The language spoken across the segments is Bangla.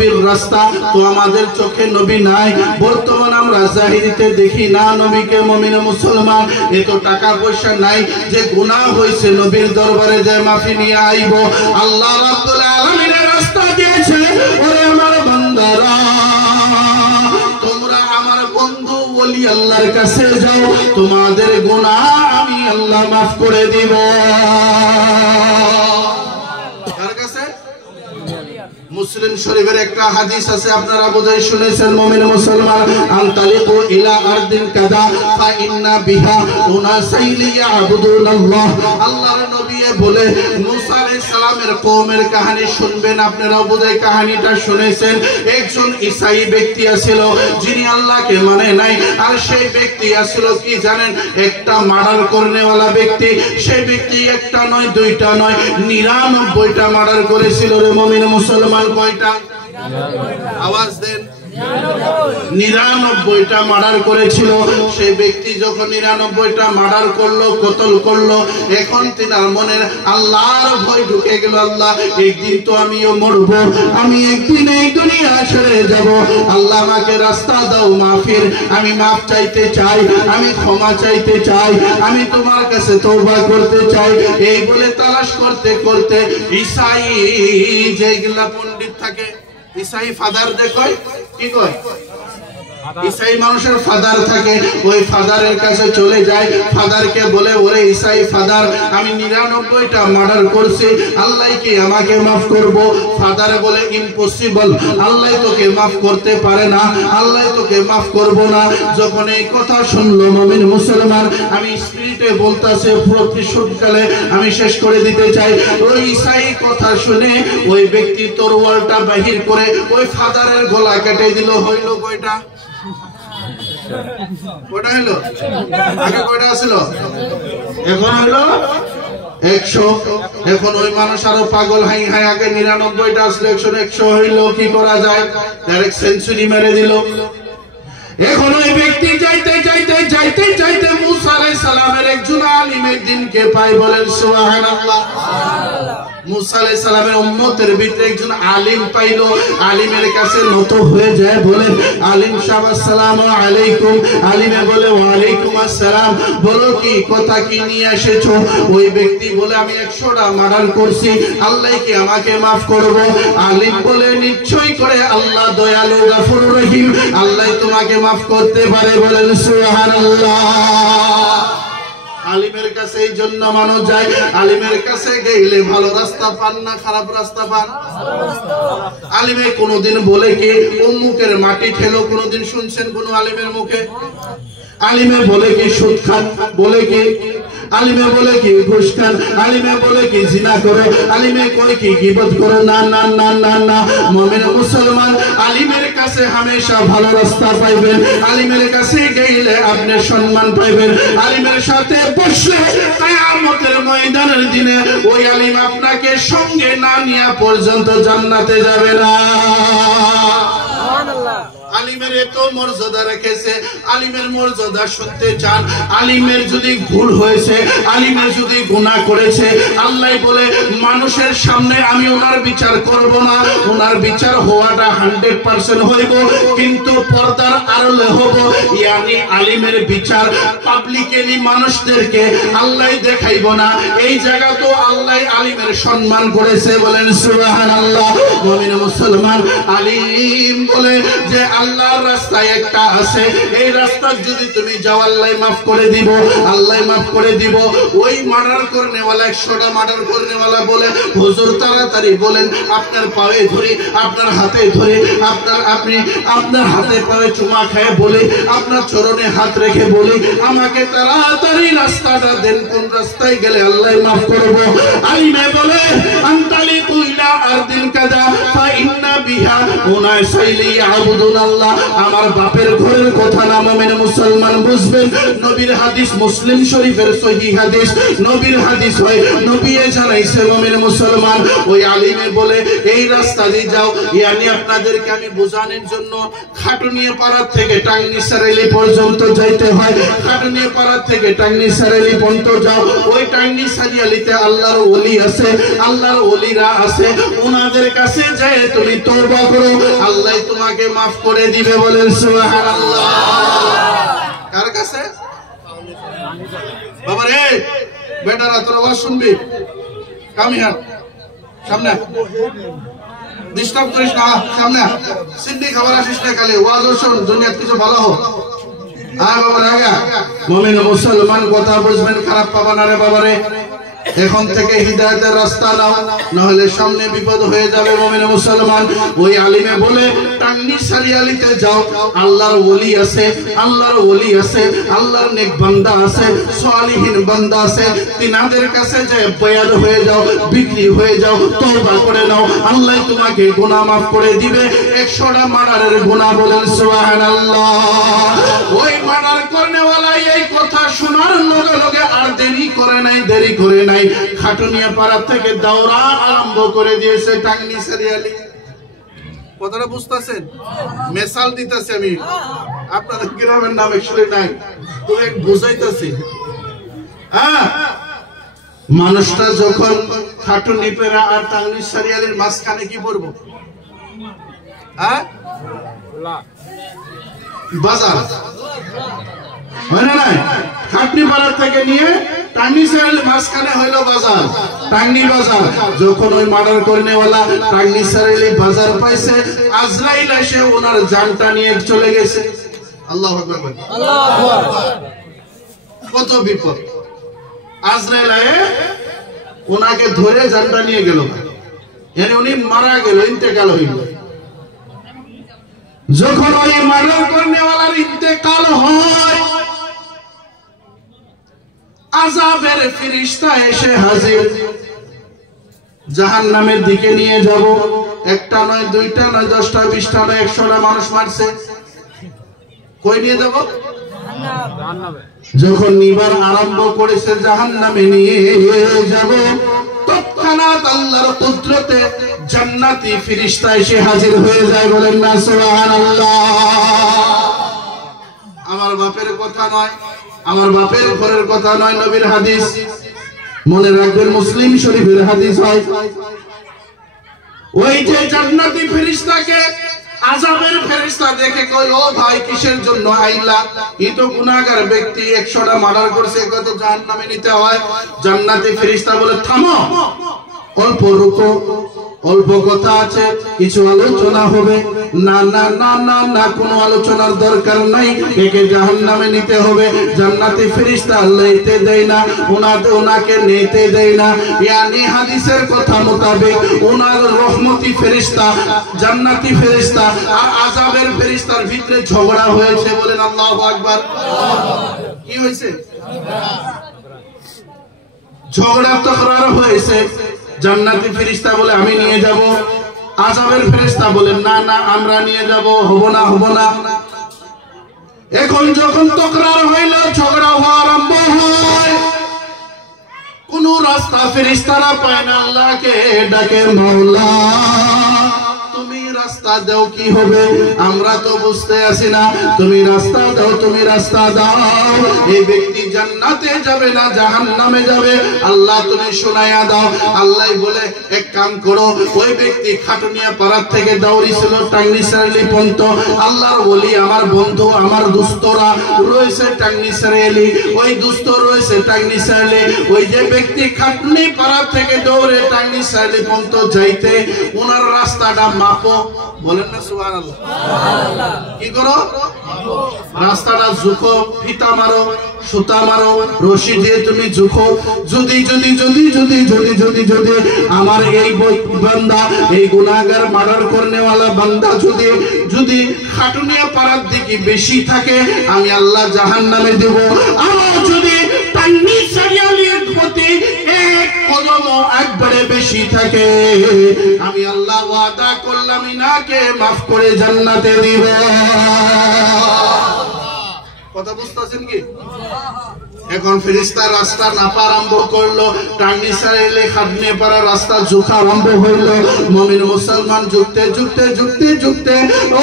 নবীর রাস্তা, তো আমাদের চোখে নবী নাই। বর্তমান আমরা জাহিরিতে দেখি না নবীকে। মুমিন মুসলমান এত টাকা পয়সা নাই যে গুনাহ হইছে নবীর দরবারে যে মাফি নিয়ে আইব। আল্লাহ রাব্বুল আলামিনের রাস্তা দিয়েছে, ওরে আমার বান্দারা তোমরা আমার বন্ধু ওলি আল্লাহর কাছে যাও, তোমাদের গুনাহ আমি আল্লাহ মাফ করে দিব। কার কাছে? মুসলিম শরীফের একটা হাদিস আছে, আপনারা বোধহয় শুনেছেন। মুমিন মুসলমান আনতালিকু ইলা আরদিন কাদা ফা ইন্না বিহা উনাসাইল ইয়াবুদুনাল্লাহ। আল্লাহর নবী বলে মুসা আলাইহিস সালামের কওমের কাহিনী শুনবেন। আপনারা বোধহয় কাহিনীটা শুনেছেন। একজন ঈসাই ব্যক্তি ছিল যিনি আল্লাহকে মানে নাই। আর সেই ব্যক্তি ছিল কি জানেন? একটা মার্ডার করনেওয়ালা ব্যক্তি। সেই ব্যক্তি একটা নয়, দুইটা নয়, 99টা মার্ডার করেছিল। রে মুমিন মুসলমান, কয়টা? আওয়াজ দেন। 99টা মার্ডার করেছিল। সেই ব্যক্তি যখন 99টা মার্ডার করলো, কতল করলো, এখন তিনার মনের আল্লাহর ভয় ঢুকে গেল। আল্লাহ, একদিন তো আমিও মরবো, আমি একদিন এই দুনিয়া ছেড়ে যাব। আল্লাহ আমাকে রাস্তা দাও মাফির, আমি মাফ চাইতে চাই, আমি ক্ষমা চাইতে চাই, আমি তোমার কাছে তওবা করতে চাই। এই বলে তালাশ করতে করতে ঈসাই যেগুলা পণ্ডিত থাকে, ঈসাই ফাদার দেখয়, কি কয়? ঈসাই মানুষের ফাদার থাকে, ওই ফাদারের কাছে চলে যায়। ফাদারকে বলে, ওরে ঈসাই ফাদার, আমি 99টা মার্ডার করছি, আল্লাহ কি আমাকে মাফ করব? ফাদার বলে, ইম্পসিবল, আল্লাহ তোকে মাফ করতে পারে না, আল্লাহ তোকে মাফ করব না। যখন এই কথা শুনলো মুমিন মুসলমান, আমি স্পিরিটে বলতাছে, প্রতিশোধকালে আমি শেষ করে দিতে চাই। ওই ঈসাই কথা শুনে ওই ব্যক্তি তরোয়ালটা বাহির করে ওই ফাদারের গলা কেটে দিল। হইল কয়টা? কয়টা হইল? আগে কয়টা ছিল? এখন হইল 100। এখন ওই মানুষ আরো পাগল, হাই হাই, আগে 99টা আসলে 100 হইল, কি করা যায়? ডাইরেক্ট সেঞ্চুরি মেরে দিল। এখন ওই ব্যক্তি যাইতে যাইতে যাইতে যাইতে মুসা আলাইহিস সালামের একজন আলিমের দিনকে পাই। বলেন সুবহানাল্লাহ। মুসা আলাইহিস সালামের উম্মতের ভিতরে একজন আলিম পাইলো। আলিমের কাছে নত হয়ে যায়, বলেন, আলিম সাহেব আসসালামু আলাইকুম। আলিমে বলে, ওয়া আলাইকুম আসসালাম, বলো কি কথা, কি নিয়ে এসেছো? ওই ব্যক্তি বলে, আমি 100টা মার্ডার করছি, আল্লাহ কি আমাকে মাফ করবে? আলিম বলে, নিশ্চয়ই করে, আল্লাহ দয়ালু গফুরুর রহিম, আল্লাহ তোমাকে মাফ করতে পারে। বলেন সুবহানাল্লাহ। আলিমের কাছে এই জন্য মানুষ যায়, আলিমের কাছে গেলে ভালো রাস্তা পান না খারাপ রাস্তা পান? আলিমে কোনদিন বলে কি অমুকের মাটি ঠেলো? কোনদিন শুনছেন কোন আলিমের মুখে? আলিমে বলে কি সুদ খান? বলে কি? আলিমে বলে কি ঘুষ খান? আলিমে বলে কি জিনা করো? আলিমে কয় কি গীবত করো? না না না না না। মুমিন মুসলমান, আলিমের কাছে হামেশা ভালো রাস্তা পাইবেন। আলিমের কাছে গেলে আপনি সম্মান পাইবেন। আলিমের সাথে বসলে কিয়ামতের ময়দানের দিনে ওই আলিম আপনাকে সঙ্গে না নিয়া পর্যন্ত জান্নাতে যাবে না। সুবহানাল্লাহ। আলিমের এত মর্যাদা রেখেছে। আলিমের মর্যাদা শুনতে চান? আলিমের যদি ভুল হয়েছে, আলিমের যদি গুনাহ করেছে, আল্লাহ বলে মানুষের সামনে আমি ওনার বিচার করব না, ওনার বিচার হওয়াটা 100% হইব, কিন্তু পর্দার আড়ালে হব। ইয়ানি আলিমের বিচার পাবলিকলি মানুষদেরকে আল্লাহ দেখাইব না। এই জায়গা তো আল্লাহ আলিমের সম্মান করেছে। বলেন সুবহানাল্লাহ। মুমিন মুসলমান, আলিম বলে যে আল্লাহর রাস্তায় একটা আছে, এই রাস্তা যদি তুমি যাও আল্লাহ মাফ করে দিব, আল্লাহ মাফ করে দিব। ওই মার্ডার করনেওয়ালা, 100টা মার্ডার করনেওয়ালা বলে, হুজুর তাড়াতাড়ি বলেন, আপনার পায়ে ধরে, আপনার হাতে ধরে, আপনার হাতে পায়ে চুমা খায় বলে, আপনার চরণে হাত রেখে বলে, আমাকে তাড়াতাড়ি রাস্তাটা দেন, কোন রাস্তায় গেলে আল্লাহ মাফ করব? আলিমে বলে, আনতালিকু ইলা আরদিন কাযা ফা ইন্না বিহা উনাসাইল ইয়াবুদুনাল্লাহ। আমার বাপের ঘরের কথা না মুমিন মুসলমান বুঝবেন। নবীর হাদিস, মুসলিম শরীফের সহিহ হাদিস, নবীর হাদিস হয়, নবী জানাইছে মুমিন মুসলমান। ওই আলিমে বলে, এই রাস্তা দিয়ে যাও। ইয়ানি আপনাদেরকে আমি বোঝানোর জন্য খাটুনিয়া পাড়া থেকে টাঙ্গি সারেলি পর্যন্ত যাইতে হয়। খাটুনিয়া পাড়া থেকে টাঙ্গি সারেলি পর্যন্ত যাও। ওই টাঙ্গি সারিয়ালিতে আল্লাহর ওলি আছে, আল্লাহর ওলিরা আছে। ওনাদের কাছে যায় তুমি তওবা করো, আল্লাহ তোমাকে মাফ করে দিবে। বলেন সুবহানাল্লাহ। কার কাছে? বাবা রে বেটারা তোর আওয়াজ শুনবি, কামিহার সামনে ডিস্টার্ব করিস না, সামনে সিদ্ধি খাবার আসিস না, খালি ওয়াজ শোন, দুনিয়াতে কিছু ভালো হোক। আয় বাবা রাগা মুমিন মুসলমান কথা বুঝবেন, খারাপ পাবা না রে বাবা রে। এখন থেকে হিদায়াতের রাস্তা নাও, নাহলে সামনে বিপদ হয়ে যাবে। মুমিন মুসলমান ওই আলিমে বলে টাঙ্গি সারিয়ালিতে যাও, আল্লাহর ওলি আছে, আল্লাহর ওলি আছে, আল্লাহর নেক বান্দা আছে, সালিহিন বান্দা আছে, তিনাদের কাছে যে বয়াদ হয়ে যাও, বিক্রি হয়ে যাও, তওবা করে নাও, আল্লাহ তোমাকে গুনাহ মাফ করে দিবে। 100টা মার্ডারের গুনাহ। বলেন সুবহানাল্লাহ। ওই মার্ডার করনেওয়ালা এই কথা শোনার লগে লগে আর দেরি করে নাই, খাটুনিয়া পাড়া থেকে দৌড়া আরম্ভ করে দিয়েছে টাঙ্গি সারিয়ালি। কথাটা বুঝতেছেন? মেসাল দিতেছে আমি, আপনাদের গ্রামের নাম একচুয়ালি নাই, তো এক বুঝাইতেছি। হ্যাঁ, মানুষটা যখন খাটুনি পেরা আর টাঙ্গি সারিয়ালির মাঝখানে কি করবো? হ্যাঁ, বাজার হয় না? খাটনি পাড়া থেকে নিয়ে টাঙ্গি সারিয়ালির মাঝখানে হইল বাজার, টাঙ্গি বাজার। যখন ওই মার্ডার করনেওয়ালা টাঙ্গি সারিয়ালি বাজার পাইছে, আজরাইল এসে ওনার জানটা নিয়ে চলে গেছে। আল্লাহু আকবার, আল্লাহু আকবার। কত বিপদ! আজরাইল ওনাকে ধরে জানটা নিয়ে গেল, মানে উনি মারা গেল, ইন্তেকাল হইল। যখন ওই মার্ডার করনেওয়ালার ইন্তেকাল হয়, আযাবের ফেরেশতা এসে হাজির। জাহান্নামের দিকে নিয়ে যাব। একটা নয়, দুইটা নয়, 10টা 20টা নয়, 100টা মানুষ মারছে। কই নিয়ে যাব? জাহান্নামে। যখন নিবার আরম্ভ করেছে জাহান্নামে নিয়ে যাব, তৎক্ষণাৎ আল্লাহর কুদরতে জান্নাতি ফেরেশতা এসে হাজির হয়ে যায়। বলেন না সুবহানাল্লাহ। আমার বাপের কথা নয়, আমার বাপের ঘরের কথা নয়, নবীর হাদিস। মনে রাখবেন, মুসলিম শরীফের হাদিস হয়। ওই যে জান্নাতি ফেরেশতাকে আযাবের ফেরেশতা দেখে কয়, ও ভাই কিসের জন্য আইলা? এই তো গুনাহগার ব্যক্তি, 100টা মার্ডার করছে, কত জাহান্নামে নিতে হয়। জান্নাতি ফেরেশতা বলে, থামো, অল্প রুকো, অল্প কথা আছে, কিছু আলোচনা হবে। না না না না না, কোনো আলোচনার দরকার নাই, একে জাহান্নামে নিতে হবে। জান্নাতি ফেরেশতা লইতে দেয় না, ওনাকে নিতে দেয় না। ইয়ানি হাদিসের কথা মোতাবেক ওনার রহমতি ফেরেশতা, জান্নাতি ফেরেশতা আর আযাবের ফেরেশতার ভিতরে ঝগড়া হয়েছে। বলেন আল্লাহু আকবার। কি হয়েছে? ঝগড়া তকরার হয়েছে। জান্নাতি ফেরেশতা বলে আমি নিয়ে যাব, আযাবের ফেরেশতা বলেন না না আমরা নিয়ে যাব, হবো না। এখন যখন তকরার হইল, ঝগড়া হওয়া আরম্ভ হয়, কোন রাস্তা ফেরেশতারা পায় না, আল্লাহকে ডাকে, মাওলা তুমি রাস্তা দাও, কি হবে? আমরা তো বুঝতে আসি না, তুমি রাস্তা দাও, তুমি রাস্তা দাও। এই ব্যক্তি জান্নাতে যাবে না জাহান্নামে যাবে, আল্লাহ তুমি শোনায়া দাও। আল্লাহ বলে, এক কাম করো, ওই ব্যক্তি খাটুনিয়া পাড়ার থেকে দৌড়িছিল টাঙ্গি সারিয়ালি পর্যন্ত। আল্লাহর ওলি, আমার বন্ধু, আমার দুস্তরা রয়েছে টাঙ্গি সারিয়ালি, ওই দুস্ত রয়েছে টাঙ্গি সারিয়ালি। ওই যে ব্যক্তি খাটুনি পাড়া থেকে দৌড়ে টাঙ্গি সারিয়ালি পর্যন্ত যাইতে, ওনার রাস্তাটা মাপো। বলেন না সুবহানাল্লাহ। কি করো? রাস্তাটা ঝুঁকো, ফিতা মারো, সুতা মারো, রশি দিয়ে তুমি ঝুঁকো। যদি যদি যদি যদি যদি যদি যদি আমার এই বান্দা, এই গুনাহগার মার্ডার করনেওয়ালা বান্দা যদি যদি খাটুনিয়া পাড়ার দিকে বেশি থাকে, আমি আল্লাহ জাহান্নামে দেব। আর যদি টাঙ্গি সারিয়ালির প্রতি এক কদম একবারে বেশি থাকে, আমি আল্লাহ ওয়াদা করলাম ইনাকে মাফ করে জান্নাতে দিব। কথা বুঝতেছেন কি? এখন ফেরেশতা রাস্তা নাপা আরম্ভ করলো, টাঙ্গি সারিয়ালি খাটনিয়া পাড়া রাস্তা ঝুঁকা আরম্ভ হইল। মুমিন মুসলমান ঝুঁকতে ঝুঁকতে ঝুঁকতে ঝুঁকতে, ও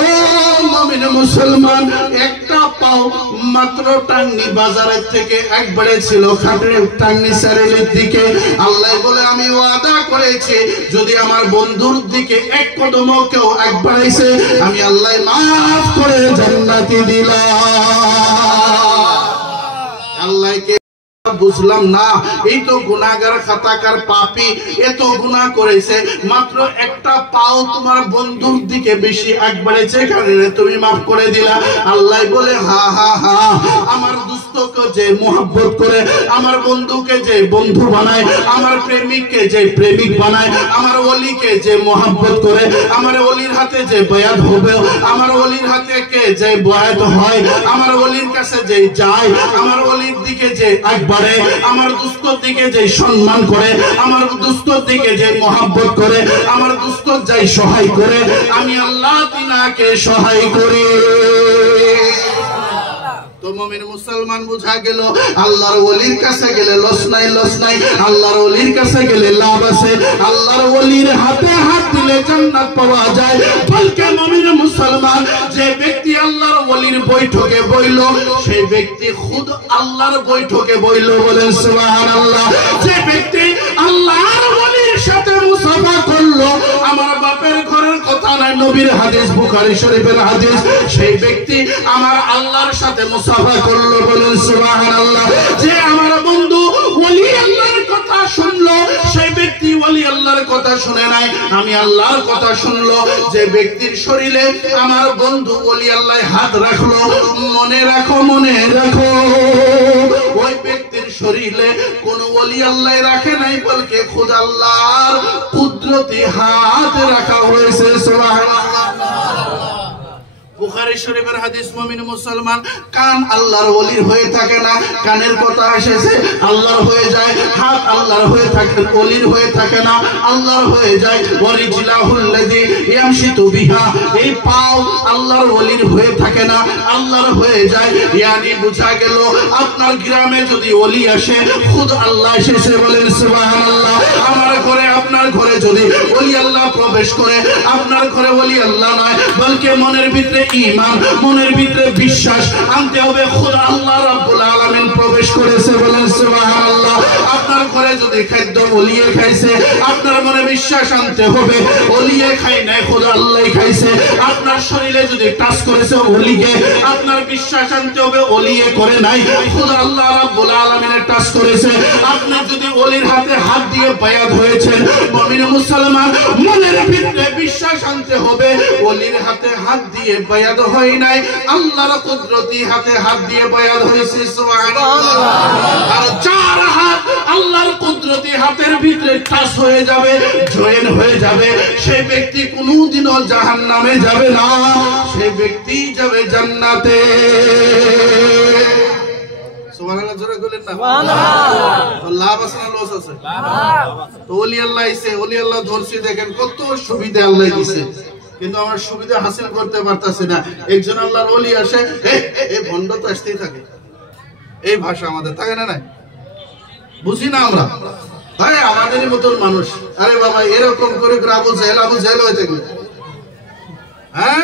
মুমিন মুসলমান, একটা পাও মাত্র টাঙ্গি বাজারের থেকে একবারে ছিল খাটে টাঙ্গি সারেলের দিকে। আল্লাহ বলে আমি ওয়াদা করেছি যদি আমার বন্ধুর দিকে এক কদম কেউ একবারেছে আমি আল্লাহ মাফ করে জান্নাতি দিলাম। আল্লাহকে বুঝলাম না, এই তো গুনাহগার খাতাকার পাপী, এত গুনাহ করেছে, মাত্র একটা পাও তোমার বন্ধুর দিকে বেশি একবারেছে, কারণে তুমি মাফ করে দিলা। আল্লাহ বলে হা হা হা, আমার দুস্থকে যে মোহাব্বত করে, আমার বন্ধুকে যে বন্ধু বানায়, আমার প্রেমিককে যে প্রেমিক বানায়, আমার ওলিকে যে মোহাব্বত করে, আমার ওলির হাতে যে বায়াত হবে, আমার ওলির হাতে কে যে বায়াত হয়, আমার ওলির কাছে যে যায়, আমার ওলির দিকে যে একবার আমার দুস্থর দিকে যে সম্মান করে, আমার দুস্থর দিকে যে মোহাব্বত করে, আমার দুস্থর যাই সহায় করে, আমি আল্লাহ তিনাকে সহায় করি। তো মুমিন মুসলমান বুঝা গেল আল্লাহর ওলির কাছে গেলে লস নাই, লস নাই, আল্লাহর ওলির কাছে গেলে লাভ আছে। আল্লাহর ওলির হাতে হাত দিলে জান্নাত পাওয়া যায়। বলকে মুমিন মুসলমান, যে ব্যক্তি আল্লাহর ওলির বৈঠকে বইল সেই ব্যক্তি খুদ আল্লাহর বৈঠকে বইল, বলেন সুবহানাল্লাহ। যে ব্যক্তি আল্লাহর ওলির সাথে মুসাফা করলো, আমার বাপের ঘরের কথা নাই, নবীর হাদিস, বুখারী শরীফের হাদিস, সেই ব্যক্তি আমার আল্লাহর সাথে মুসাফা করলো, বলেন সুবহানাল্লাহ। যে আমার বন্ধু ওলি আল্লাহর কথা শুনলো, সেই ব্যক্তি ওলি আল্লাহর কথা শুনে নাই, আমি আল্লাহর কথা শুনলো। যে ব্যক্তির শরীরে আমার বন্ধু ওলি আল্লাহ হাত রাখলো, মনে রাখো, মনে রাখো, ওই ব্যক্তির শরীরে কোন ওলি আল্লাহ রাখে নাই, বলকে খুদ আল্লাহর কুদরতি হাত রাখা হয়েছে। সুবহানাল্লাহ। বুখারী শরীফের হাদিস, মুমিন মুসলমান, কান আল্লাহর ওলির হয়ে থাকে না, কানের কথা এসেছে আল্লাহর হয়ে যায়, হাত আল্লাহর হয়ে থাকে, ওলির হয়ে থাকে না, আল্লাহর হয়ে যায়। ওয়ারিজলাহুল্লাযী ইয়ামশিতু বিহা, এই পাও আল্লাহর ওলির হয়ে থাকে না, আল্লাহর হয়ে যায়। ইয়ানি বুঝা গেল আপনার গ্রামে যদি ওলি আসে, খুদ আল্লাহ এসেছে, বলেন সুবহানাল্লাহ। আমার ঘরে, আপনার ঘরে যদি ওলি আল্লাহ প্রবেশ করে, আপনার ঘরে ওলি আল্লাহ নয়, বলকে মনের ভিতরে ঈমান, মনের ভিতরে বিশ্বাস আনতে হবে, খোদা আল্লাহ রাব্বুল আলামিন প্রবেশ করেছে, বলেন সুবহানাল্লাহ। আপনার ঘরে যদি খাদ্য ওলিয়ে খাইছে, আপনার মনে বিশ্বাস আনতে হবে ওলিয়ে খাই নাই, খোদা আল্লাহই খাইছে। আপনার শরীরে যদি টাচ করেছে ওলিকে, আপনার বিশ্বাস আনতে হবে ওলিয়ে করে নাই, খোদা আল্লাহ রাব্বুল আলামিনের টাচ করেছে। আপনি যদি ওলির হাতে হাত দিয়ে বায়াত হয়েছেন, মুমিন মুসলমান, মনের ভিতরে বিশ্বাস আনতে হবে ওলির হাতে হাত দিয়ে বায়াত হয় নাই, আল্লাহর কুদরতি হাতে হাত দিয়ে বায়াত হয়েছে। সুবহানাল্লাহ। আর চার হাত আল্লাহর কুদরতি হাতের ভিতরে টাচ হয়ে যাবে, জয়েন হয়ে যাবে, সেই ব্যক্তি কোনোদিনও জাহান্নামে যাবে না, সেই ব্যক্তি যাবে জান্নাতে। সুবহানাল্লাহ। জোরে বলেন না সুবহানাল্লাহ। লাভ আছে না লস আছে? তো ওলি আল্লাহ আইছে, ওলি আল্লাহ ধরছি, দেখেন কত সুবিধা আল্লাহ দিয়েছে, কিন্তু আমরা সুবিধা হাসিল করতে পারতাছি না। একজন আল্লাহর ওলি আসে, এই ভণ্ড তো আসতেই থাকে, এই ভাষা আমাদের থাকে না, নাই বুঝি না আমরা, আরে আমাদেরই মতন মানুষ। আরে বাবা, এরকম করে আবু জেহেল হয়ে থাকবে, হ্যাঁ,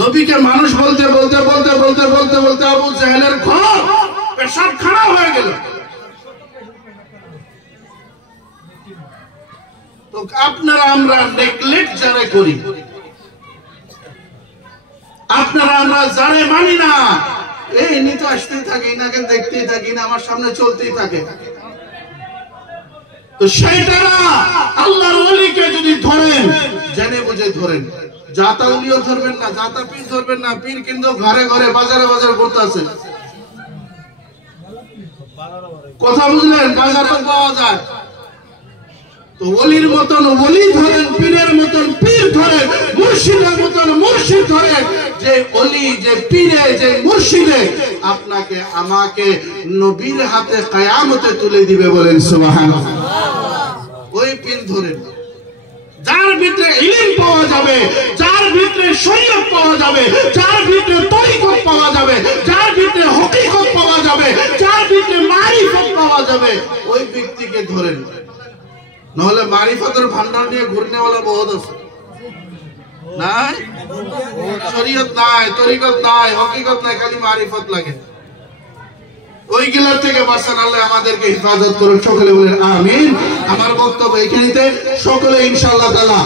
নবীকে মানুষ বলতে বলতে বলতে বলতে বলতে বলতে আবু জেহেলের ঘর পেশাবখানা হয়ে গেল। তো আপনারা আমরা নেগলেক্ট যারা করি, আপনারা আমরা যারা মানি না, এই নিতে আসতেই থাকে, ইনাকে দেখতেই থাকি না, আমার সামনে চলতেই থাকে, তো সেইটারা আল্লাহর ওলিকে যদি ধরেন, জেনে বুঝে ধরেন, জাতা উলিও ধরবেন না, জাতা পীর ধরবেন না। পীর কিন্তু ঘরে ঘরে বাজারে বাজারে করতে আছে, কথা বুঝলেন, বাজারে পাওয়া যায়। তো ওলির মতন ওলি ধরেন, পীরের মতন পীর ধরেন, মুর্শিদের মতন মুর্শিদ ধরেন। যে ওলি, যে পীরে, যে মুর্শিদে আপনাকে আমাকে নবীর হাতে কিয়ামতে তুলে দিবে, বলেন সুবহানাল্লাহ। ওই পীর ধরেন, যার ভিতরে ইলম পাওয়া যাবে, যার ভিতরে শরীয়ত পাওয়া যাবে, যার ভিতরে তরিকত পাওয়া যাবে, যার ভিতরে হকিকত পাওয়া যাবে, যার ভিতরে মারিফত পাওয়া যাবে, ওই ব্যক্তিকে ধরেন। নহলে মারিফতের ভান্ডার নিয়ে ঘুরনেওয়ালা বহুত আছে, নাই, শরীয়ত নাই, তরিকত নাই, হকিকত নাই, খালি মারিফত লাগে। ওইগুলোর থেকে বাঁচান, আল্লাহ আমাদেরকে হেফাজত করুন। সকলে বলেন আমিন। আমার বক্তব্য এখানেতে, সকলে ইনশাআল্লাহ তাআলা